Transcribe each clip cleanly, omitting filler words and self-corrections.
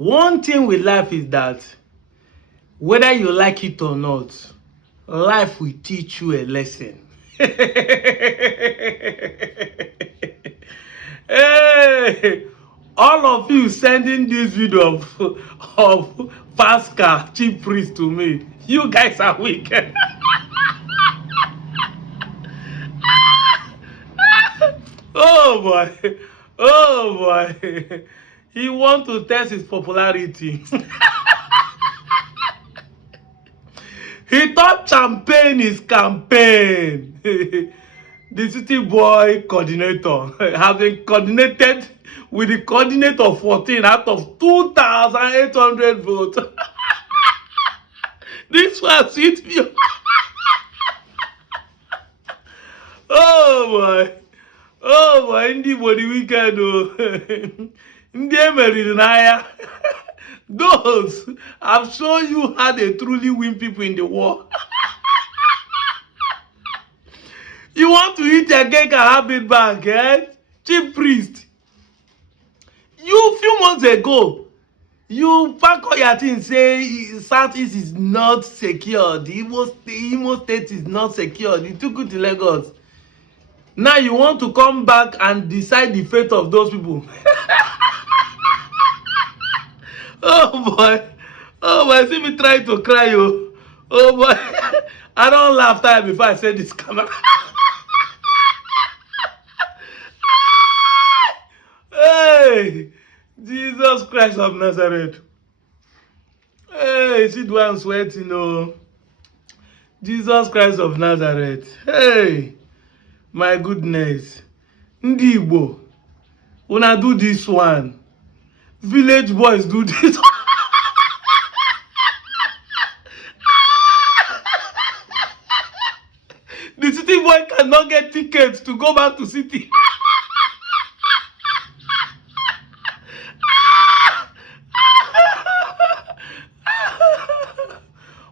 One thing with life is that whether you like it or not, life will teach you a lesson. Hey, all of you sending this video of Pascal, chief priest to me, you guys are wicked. Oh boy, oh boy, he want to test his popularity. He thought champagne is campaign. The city boy coordinator has been coordinated with the coordinator 14 out of 2,800 votes. This one sweet me. Oh boy. Oh boy, ndị Igbo the weekend. Ndị emeriri n'agha. Those have shown you how they truly win people in the war. You want to eat a cake and have it back, eh? Chief priest. You few months ago, you pack all your things, say Southeast is not secured. The Imo State is not secured. You took it to Lagos. Now you want to come back and decide the fate of those people. Oh boy. Oh boy, see me trying to cry, yo. Oh boy. I don't laugh time before I say this camera. Hey, Jesus Christ of Nazareth. Hey, see the one sweating, oh. Jesus Christ of Nazareth. Hey, my goodness. Ndị Igbo, una do this one. Village boys do this one. The city boy cannot get tickets to go back to city.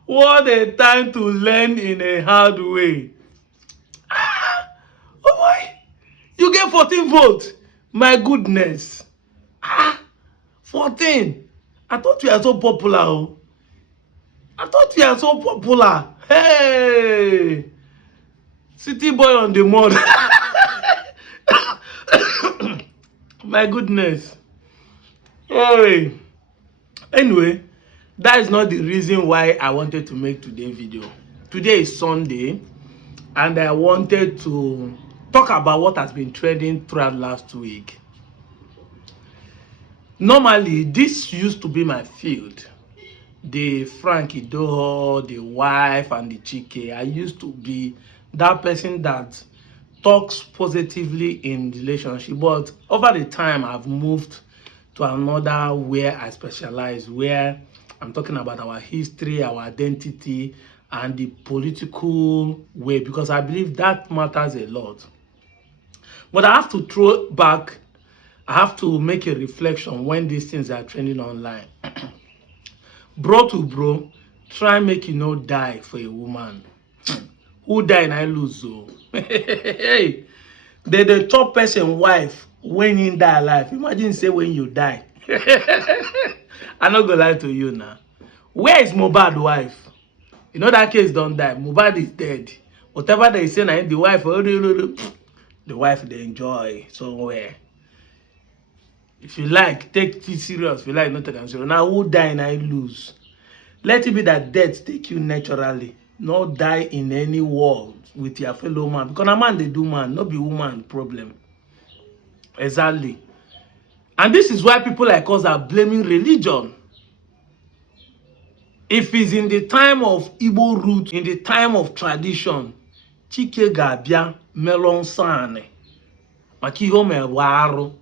What a time to learn in a hard way. Oh boy, you get 14 votes. My goodness. 14. I thought you are so popular. Oh. I thought you are so popular. Hey, city boy on the mud. My goodness. Hey. Anyway, that is not the reason why I wanted to make today's video. Today is Sunday, and I wanted to talk about what has been trending throughout last week. Normally, this used to be my field. The Frankie Doho, the wife, and the Chike. I used to be that person that talks positively in relationship. But over the time, I've moved to another where I specialize, where I'm talking about our history, our identity, and the political way, because I believe that matters a lot. But I have to throw back, I have to make a reflection when these things are trending online. Bro to bro, try make you no die for a woman. Who die and I lose, though. Hey, the top person wife when you die alive. Imagine say when you die. I'm not gonna lie to you now. Where is Mohbad's wife? You know that case don't die. Mohbad is dead. Whatever they say, the wife, the wife they enjoy somewhere. If you like, take it serious. If you like, not take it serious. Now who die and I lose? Let it be that death take you naturally. Not die in any war with your fellow man. Because a man they do man, not be woman problem. Exactly. And this is why people like us are blaming religion. If it's in the time of Igbo root, in the time of tradition, Chike Gabia melon sane. Makiho me waro.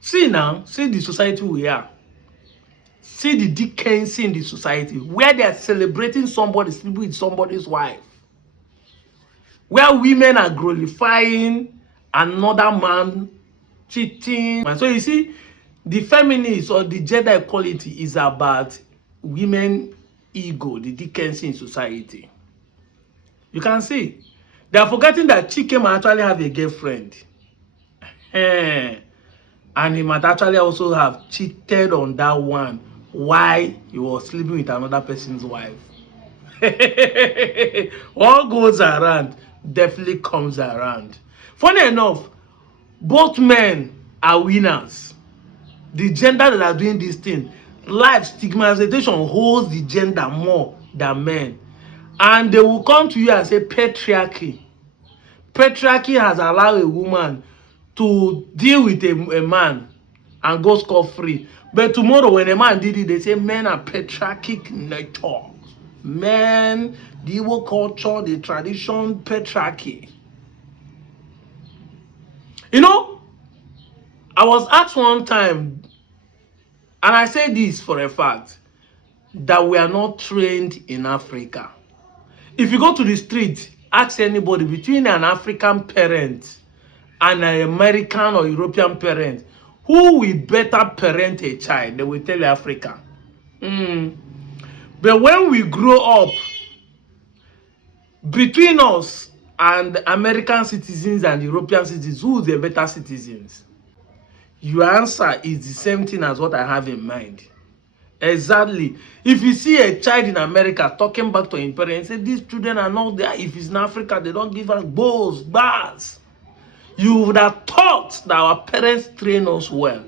See now, see the society we are. See the decency in the society where they are celebrating somebody sleeping with somebody's wife. Where women are glorifying another man cheating. And so you see, the feminist or the gender equality is about women ego, the decency in society. You can see. They are forgetting that Chike might actually have a girlfriend. And he might actually also have cheated on that one while he was sleeping with another person's wife. What goes around definitely comes around. Funny enough, both men are winners. The gender that are doing this thing, life stigmatization holds the gender more than men. And they will come to you and say patriarchy. Patriarchy has allowed a woman to deal with a man and go scot-free. But tomorrow when a man did it, they say men are patriarchic nature. Men, the Igbo culture, the tradition, patriarchy. You know, I was asked one time, and I say this for a fact, that we are not trained in Africa. If you go to the street, ask anybody between an African parent and an American or European parent, who will better parent a child? They will tell you Africa. But when we grow up, between us and American citizens and European citizens, who is the better citizens? Your answer is the same thing as what I have in mind. Exactly. If you see a child in America talking back to his parents, say these children are not there. If it's in Africa, they don't give us balls, bars. You would have thought that our parents train us well.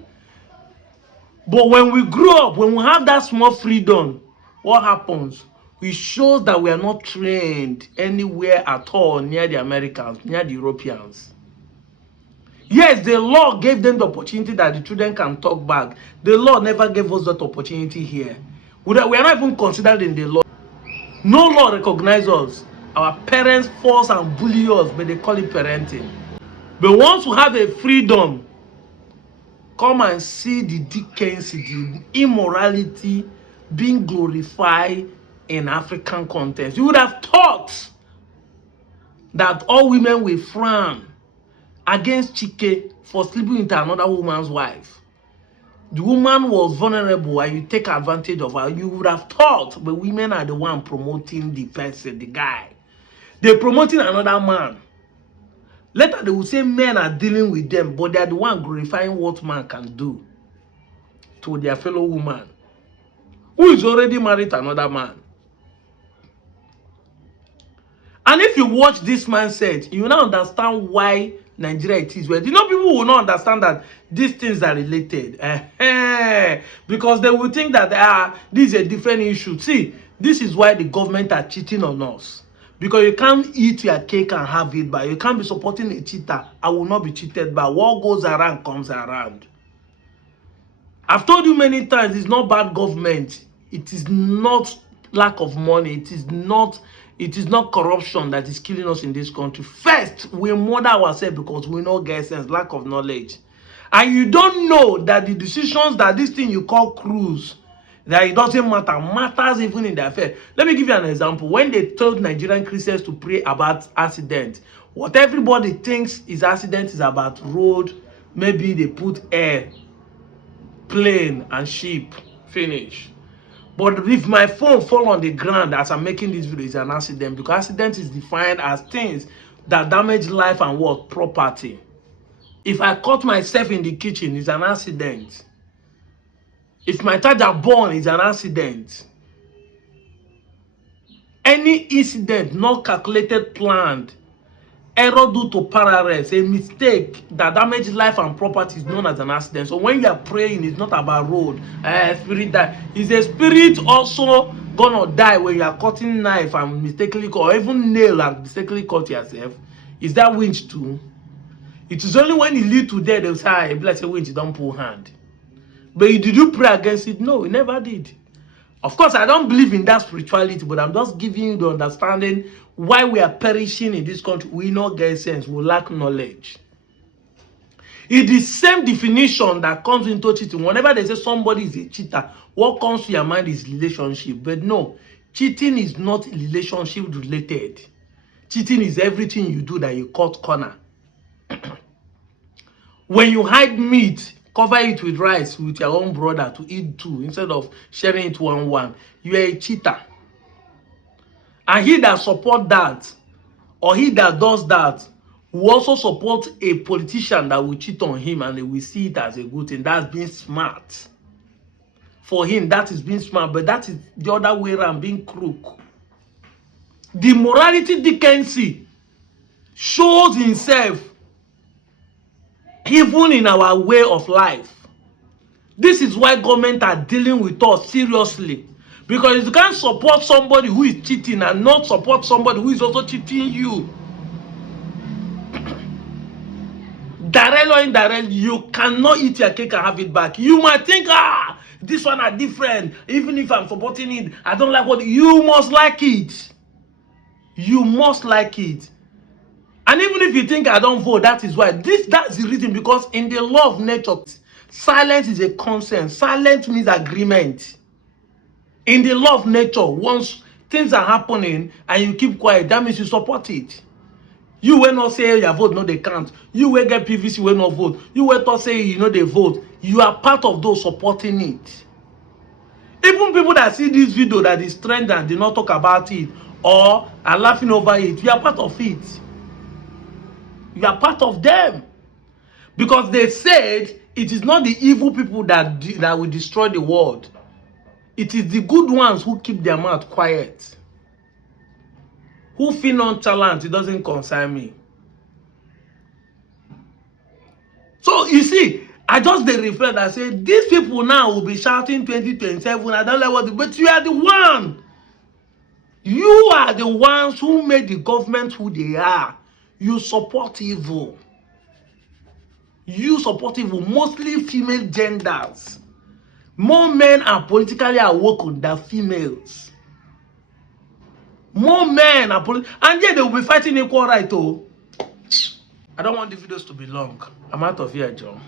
But when we grow up, when we have that small freedom, what happens? It shows that we are not trained anywhere at all near the Americans, near the Europeans. Yes, the law gave them the opportunity that the children can talk back. The law never gave us that opportunity here. We are not even considered in the law. No law recognizes us. Our parents force and bully us, but they call it parenting. But once we have a freedom, come and see the decency, the immorality being glorified in African context. You would have thought that all women will frown against Chike for sleeping with another woman's wife. The woman was vulnerable and you take advantage of her. You would have thought, but women are the one promoting the person, the guy. They're promoting another man. Later they will say men are dealing with them, but they are the one glorifying what man can do to their fellow woman who is already married to another man. And if you watch this mindset, you will now understand why Nigeria it is well. You know, people will not understand that these things are related. Because they will think that this is a different issue. See, this is why the government are cheating on us. Because you can't eat your cake and have it, but you can't be supporting a cheater. I will not be cheated by. What goes around comes around. I've told you many times, it's not bad government. It is not lack of money. It is not corruption that is killing us in this country. First, we murder ourselves because we don't get sense, lack of knowledge. And you don't know that the decisions that this thing you call cruise, that it doesn't matter, matters even in the affair. Let me give you an example. When they told Nigerian Christians to pray about accident, what everybody thinks is accident is about road, maybe they put air, plane and ship, finish. But if my phone fall on the ground as I'm making this video, it's an accident, because accident is defined as things that damage life and what? Property. If I cut myself in the kitchen, it's an accident. If my charger burn, it's an accident. Any incident not calculated, planned, error due to parallels, a mistake that damages life and property is known as an accident. So when you are praying, it's not about road, spirit die. Is a spirit also gonna die when you are cutting knife and mistakenly cut, or even nail and mistakenly cut yourself? Is that winch too? It is only when you lead to death they'll say, a blessed winch, don't pull hand. But did you pray against it? No, you never did. Of course, I don't believe in that spirituality, but I'm just giving you the understanding why we are perishing in this country. We don't get sense. We lack knowledge. It's the same definition that comes into cheating. Whenever they say somebody is a cheater, what comes to your mind is relationship. But no, cheating is not relationship related. Cheating is everything you do that you cut corner. When you hide meat, cover it with rice with your own brother to eat too, instead of sharing it one. You are a cheater. And he that support that, or he that does that, will also support a politician that will cheat on him, and they will see it as a good thing. That's being smart. For him, that is being smart, but that is the other way around, being crook. The morality decency shows himself even in our way of life. This is why government are dealing with us seriously. Because you can't support somebody who is cheating and not support somebody who is also cheating you. Direct or indirect, you cannot eat your cake and have it back. You might think, this one are different. Even if I'm supporting it, I don't like what you must like it. You must like it. And even if you think I don't vote, that is why. That's the reason, because in the law of nature, silence is a consent. Silence means agreement. In the law of nature, once things are happening and you keep quiet, that means you support it. You will not say your vote, no, they can't. You will get PVC, will not vote. You will not say, they vote. You are part of those supporting it. Even people that see this video that is trend and do not talk about it or are laughing over it, you are part of it. You are part of them. Because they said it is not the evil people that will destroy the world. It is the good ones who keep their mouth quiet. Who feel nonchalant, it doesn't concern me. So you see, I just reflect and say, these people now will be shouting 2027. I don't know what, but you are the one. You are the ones who made the government who they are. You support evil. You support evil, mostly female genders. More men are politically awoken than females. More men are and yet they will be fighting equal right. Oh, I don't want the videos to be long. I'm out of here, John.